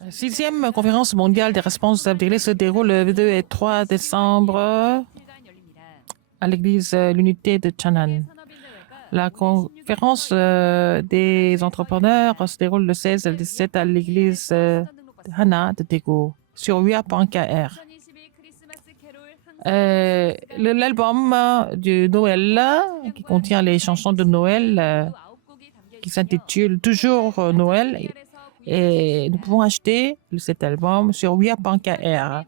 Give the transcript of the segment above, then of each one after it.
La sixième conférence mondiale des responsables d'église se déroule le 2 et 3 décembre à l'église l'Unité de Chanan. La conférence des entrepreneurs se déroule le 16 et le 17 à l'église Hana de Daegu sur UA.kr. L'album du Noël qui contient les chansons de Noël qui s'intitule Toujours Noël et nous pouvons acheter cet album sur UA.kr.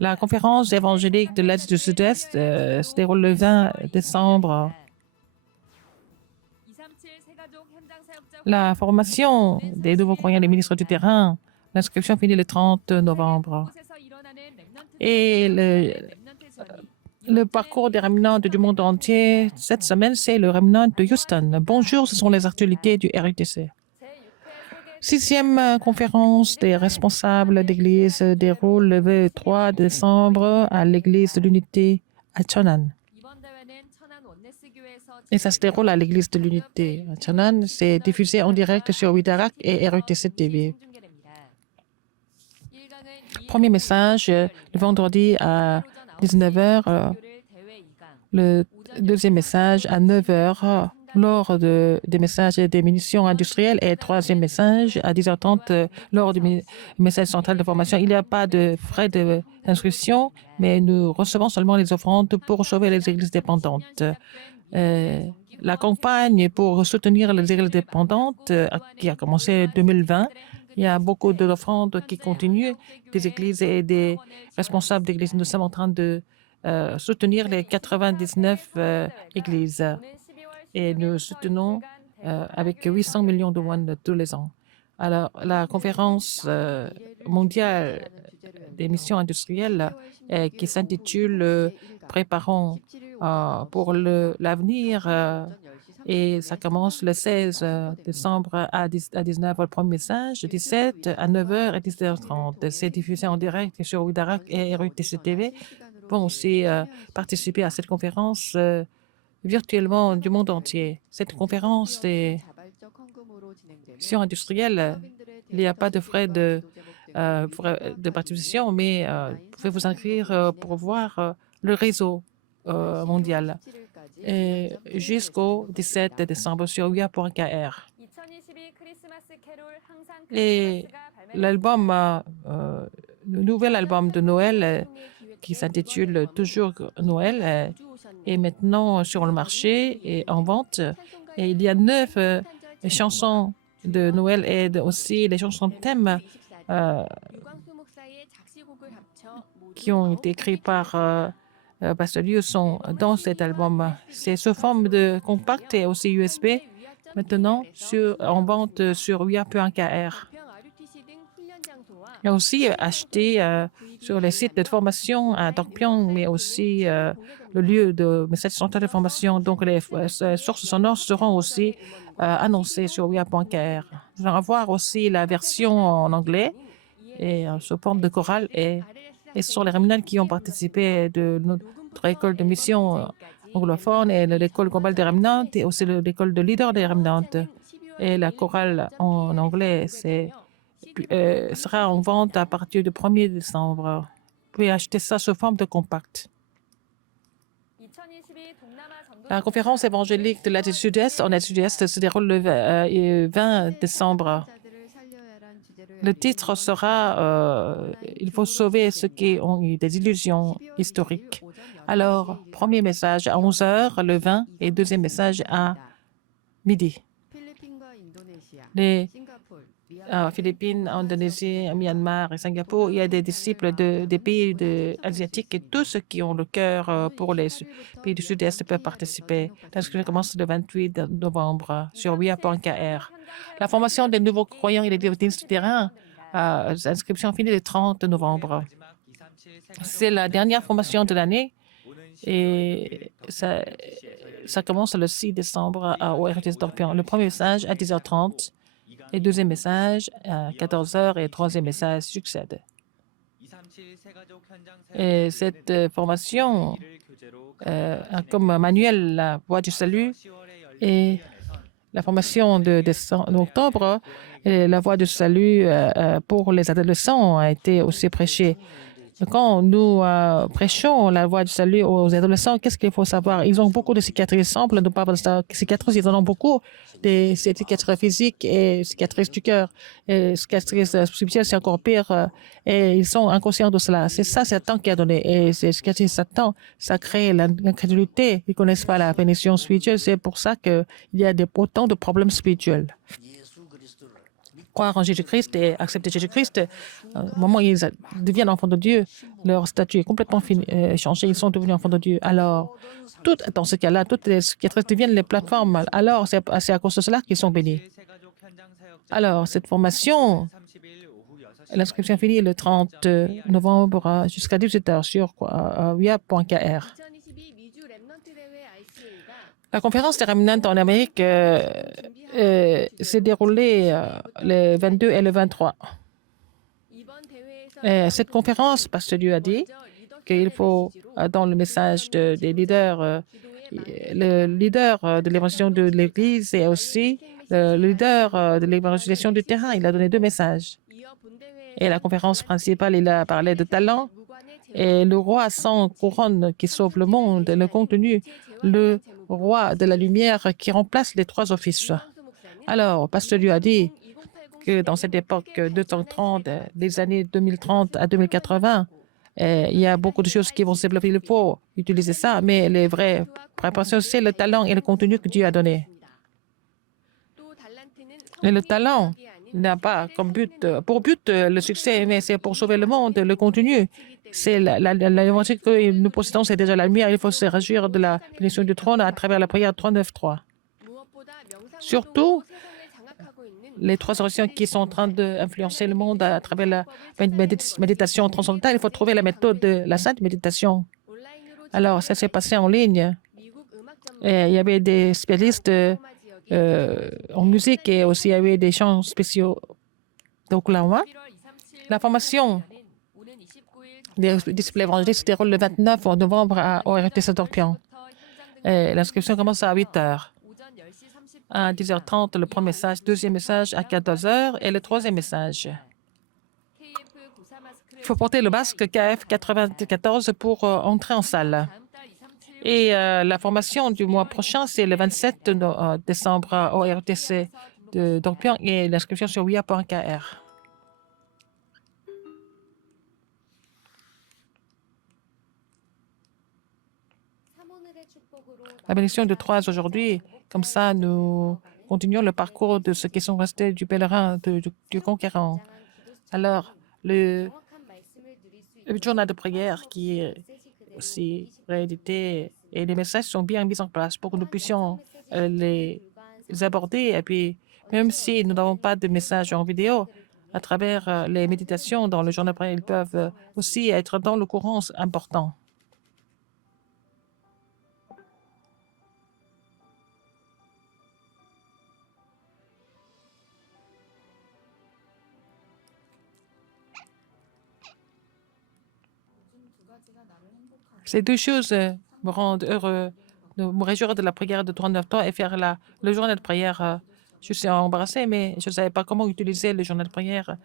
La conférence évangélique de l'Est du Sud-Est se déroule le 20 décembre. La formation des nouveaux croyants des ministres du terrain, l'inscription finit le 30 novembre. Et le parcours des remnants du monde entier, cette semaine, c'est le remnant de Houston. Bonjour, ce sont les actualités du RUTC. Sixième conférence des responsables d'église se déroule le 3 décembre à l'église de l'Unité à Cheonan. Et ça se déroule à l'église de l'Unité à Cheonan. C'est diffusé en direct sur Widarak et RUTC TV. Premier message, le vendredi à 19h. Le deuxième message à 9h lors des messages des munitions industrielles et troisième message à 10h30 lors du message central de formation. Il n'y a pas de frais d'inscription, mais nous recevons seulement les offrandes pour sauver les églises dépendantes. La campagne pour soutenir les églises dépendantes qui a commencé en 2020, il y a beaucoup d'offrandes qui continuent des églises et des responsables d'églises. Nous sommes en train de soutenir les 99 églises et nous soutenons avec 800 millions de won tous les ans. Alors, la conférence mondiale des missions industrielles qui s'intitule Préparons pour l'avenir et ça commence le 16 décembre à 19h le premier message, 17 à 9h et 10h30. C'est diffusé en direct sur Widarak et RUTC TV. Vont aussi participer à cette conférence virtuellement du monde entier. Cette conférence des missions industrielles, il n'y a pas de frais de participation, mais vous pouvez vous inscrire pour voir le réseau mondial jusqu'au 17 décembre sur UA.kr. Et l'album, le nouvel album de Noël qui s'intitule Toujours Noël est maintenant sur le marché et en vente. Et il y a 9 chansons de Noël et aussi les chansons de thème qui ont été écrites par Pasteur Liu sont dans cet album. C'est sous forme de compact et aussi USB, maintenant en vente sur UA.kr. Il y a aussi acheté sur les sites de formation à Dokpyong, mais aussi le lieu de message central de formation. Donc, les sources sonores seront aussi annoncées sur UA.kr. Nous allons avoir aussi la version en anglais et sous forme de chorale et ce sont les remnants qui ont participé de notre école de mission anglophone et l'école globale des remnants et aussi l'école de leader des remnants. Et la chorale en anglais, sera en vente à partir du 1er décembre. Vous pouvez acheter ça sous forme de compact. La conférence évangélique de l'Asie du Sud-Est en Asie du Sud-Est se déroule le 20 décembre. Le titre sera Il faut sauver ceux qui ont eu des illusions historiques. Alors, premier message à 11h le 20 et deuxième message à midi. Les Philippines, Indonésie, Myanmar et Singapour, il y a des disciples des pays asiatiques et tous ceux qui ont le cœur pour les pays du Sud-Est peuvent participer. L'inscription commence le 28 novembre sur WIA.kr. La formation des nouveaux croyants et des dévotistes du terrain, l'inscription finit le 30 novembre. C'est la dernière formation de l'année et ça commence le 6 décembre au RTS d'Orpion. Le premier message à 10h30. Le deuxième message à 14h et le troisième message succède. Et cette formation a comme manuel la voie du salut et la formation d'octobre, et la voie du salut pour les adolescents a été aussi prêchée. Quand nous prêchons la voie du salut aux adolescents, qu'est-ce qu'il faut savoir? Ils ont beaucoup de cicatrices. Semble ne pas avoir de cicatrices, ils en ont beaucoup. Des cicatrices physiques et cicatrices du cœur. Et cicatrices spirituelles, c'est encore pire. Et ils sont inconscients de cela. C'est ça, Satan qui a donné. Et ces cicatrices, Satan, ça crée l'incrédulité. Ils ne connaissent pas la bénédiction spirituelle. C'est pour ça qu'il y a autant de problèmes spirituels. Croire en Jésus-Christ et accepter Jésus-Christ, au moment où ils deviennent enfants de Dieu, leur statut est complètement changé, ils sont devenus enfants de Dieu. Alors, dans ce cas-là, toutes les cicatrices deviennent les plateformes. Alors, c'est à cause de cela qu'ils sont bénis. Alors, cette formation, l'inscription finit le 30 novembre jusqu'à 18h sur wia.kr. La conférence des Remnants en Amérique s'est déroulée le 22 et le 23. Cette conférence, Pasteur Dieu a dit qu'il faut, dans le message des leaders, le leader de l'évangélisation de l'Église et aussi le leader de l'évangélisation du terrain. Il a donné deux messages. Et la conférence principale, il a parlé de talent et le roi sans couronne qui sauve le monde, le contenu, le roi de la lumière qui remplace les trois offices. Alors, Pasteur Dieu a dit que dans cette époque 230, des années 2030 à 2080, il y a beaucoup de choses qui vont se développer. Il faut utiliser ça, mais les vraies préparations, c'est le talent et le contenu que Dieu a donné. Et le talent n'a pas comme but, pour but le succès, mais c'est pour sauver le monde. Le contenu, c'est l'évangile que nous possédons, c'est déjà la lumière. Il faut se réjouir de la bénédiction du trône à travers la prière 393. Surtout, les trois orations qui sont en train d'influencer le monde à travers la méditation transcendantale, il faut trouver la méthode de la sainte méditation. Alors, ça s'est passé en ligne. Et il y avait des spécialistes en musique et aussi il y avait des chants spéciaux d'Oklahoma. La formation des disciples évangéliques se déroule le 29 novembre au RTC Dorpion. L'inscription commence à 8 heures. À 10h30, le premier message, deuxième message à 14h et le troisième message. Il faut porter le masque KF 94 pour entrer en salle. Et la formation du mois prochain, c'est le 27 décembre au RTC de Dorpion et l'inscription sur wia.kr. La bénédiction de 3 aujourd'hui, comme ça, nous continuons le parcours de ceux qui sont restés du pèlerin, du conquérant. Alors, le journal de prière qui est aussi réédité et les messages sont bien mis en place pour que nous puissions les aborder. Et puis, même si nous n'avons pas de messages en vidéo, à travers les méditations dans le journal de prière, ils peuvent aussi être dans le courant important. Ces deux choses me rendent heureux de me réjouir de la prière de 39 temps et faire le journal de prière. Je suis embarrassée, mais je ne savais pas comment utiliser le journal de prière.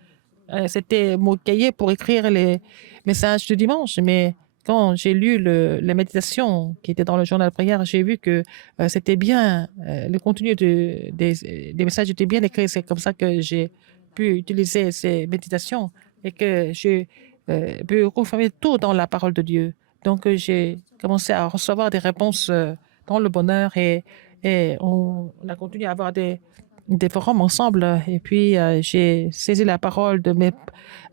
C'était mon cahier pour écrire les messages du dimanche, mais quand j'ai lu la méditation qui était dans le journal de prière, j'ai vu que c'était bien, le contenu des messages était bien écrit. C'est comme ça que j'ai pu utiliser ces méditations et que j'ai pu confirmer tout dans la parole de Dieu. Donc, j'ai commencé à recevoir des réponses dans le bonheur et on a continué à avoir des forums ensemble. Et puis, j'ai saisi la parole de mes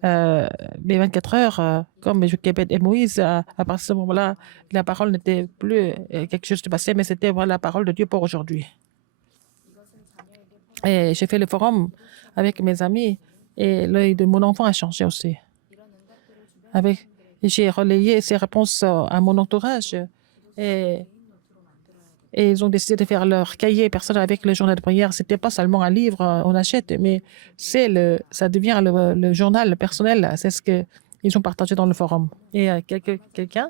24 heures, comme Jochebed et Moïse. À partir de ce moment-là, la parole n'était plus quelque chose de passé, mais c'était la parole de Dieu pour aujourd'hui. Et j'ai fait le forum avec mes amis et l'œil de mon enfant a changé aussi. J'ai relayé ces réponses à mon entourage et ils ont décidé de faire leur cahier personnel avec le journal de prière. Ce n'était pas seulement un livre, on achète, mais ça devient le journal personnel. C'est ce qu'ils ont partagé dans le forum. Et quelqu'un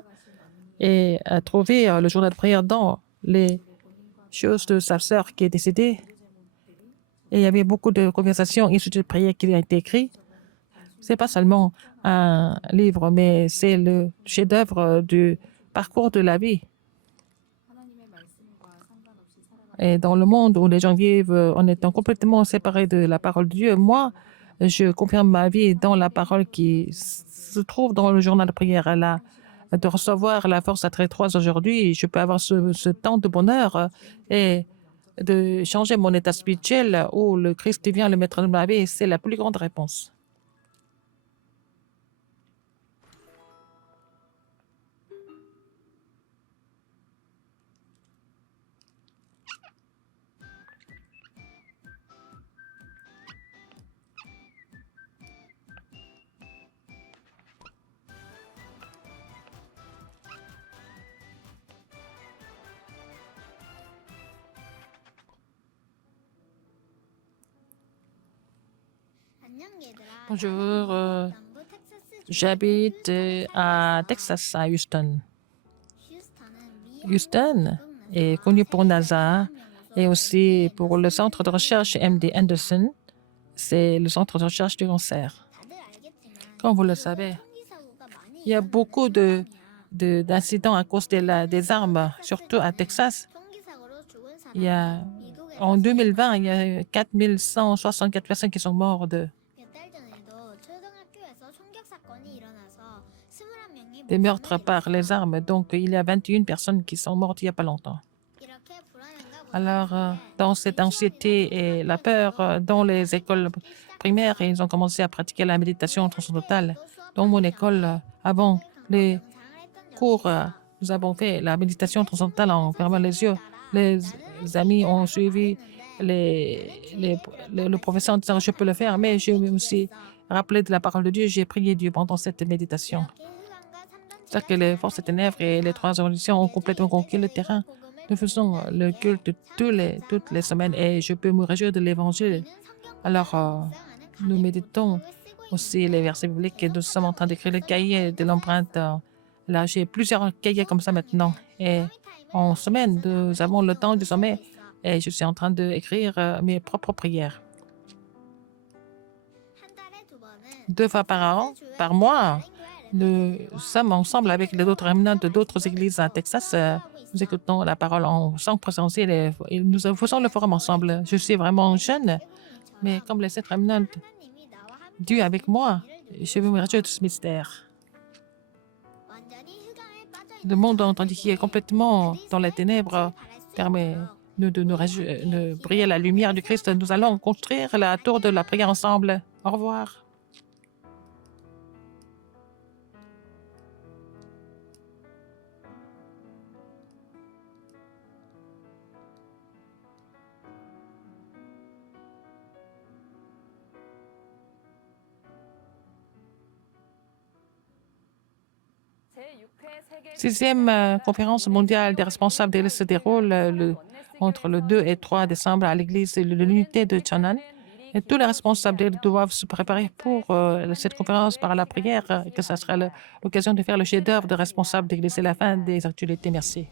a trouvé le journal de prière dans les choses de sa sœur qui est décédée. Et il y avait beaucoup de conversations et de prières qui ont été écrits. Ce n'est pas seulement un livre, mais c'est le chef-d'œuvre du parcours de la vie. Et dans le monde où les gens vivent en étant complètement séparés de la parole de Dieu, moi, je confirme ma vie dans la parole qui se trouve dans le journal de prière. Là, de recevoir la force à très trois aujourd'hui, je peux avoir ce temps de bonheur et de changer mon état spirituel où le Christ devient le maître de ma vie. C'est la plus grande réponse. Bonjour, j'habite à Texas, à Houston. Houston est connu pour NASA et aussi pour le centre de recherche MD Anderson. C'est le centre de recherche du cancer. Comme vous le savez, il y a beaucoup d'incidents à cause des armes, surtout à Texas. En 2020, il y a 4164 personnes qui sont mortes des meurtres par les armes. Donc, il y a 21 personnes qui sont mortes il n'y a pas longtemps. Alors, dans cette anxiété et la peur, dans les écoles primaires, ils ont commencé à pratiquer la méditation transcendantale. Dans mon école, avant les cours, nous avons fait la méditation transcendantale en fermant les yeux. Les amis ont suivi le professeur en disant je peux le faire, mais je me suis rappelé de la parole de Dieu. J'ai prié Dieu pendant cette méditation. C'est-à-dire que les forces des ténèbres et les trois organisations ont complètement conquis le terrain. Nous faisons le culte toutes les semaines et je peux me réjouir de l'Évangile. Alors, nous méditons aussi les versets bibliques et nous sommes en train d'écrire le cahier de l'empreinte. Là, j'ai plusieurs cahiers comme ça maintenant. Et en semaine, nous avons le temps du sommet et je suis en train d'écrire mes propres prières. 2 fois par an, par mois, nous sommes ensemble avec les autres remnants de d'autres églises à Texas. Nous écoutons la parole en sang présentiel et nous faisons le forum ensemble. Je suis vraiment jeune, mais comme les 7 remnants, Dieu avec moi, je veux me réjouir de ce mystère. Le monde entier qui est complètement dans les ténèbres permet de briller la lumière du Christ. Nous allons construire la tour de la prière ensemble. Au revoir. Sixième conférence mondiale des responsables d'église se déroule entre le 2 et 3 décembre à l'église de l'unité de Chanan. Et tous les responsables d'église doivent se préparer pour cette conférence par la prière, que ce sera l'occasion de faire le chef-d'œuvre de responsables d'église. C'est la fin des actualités. Merci.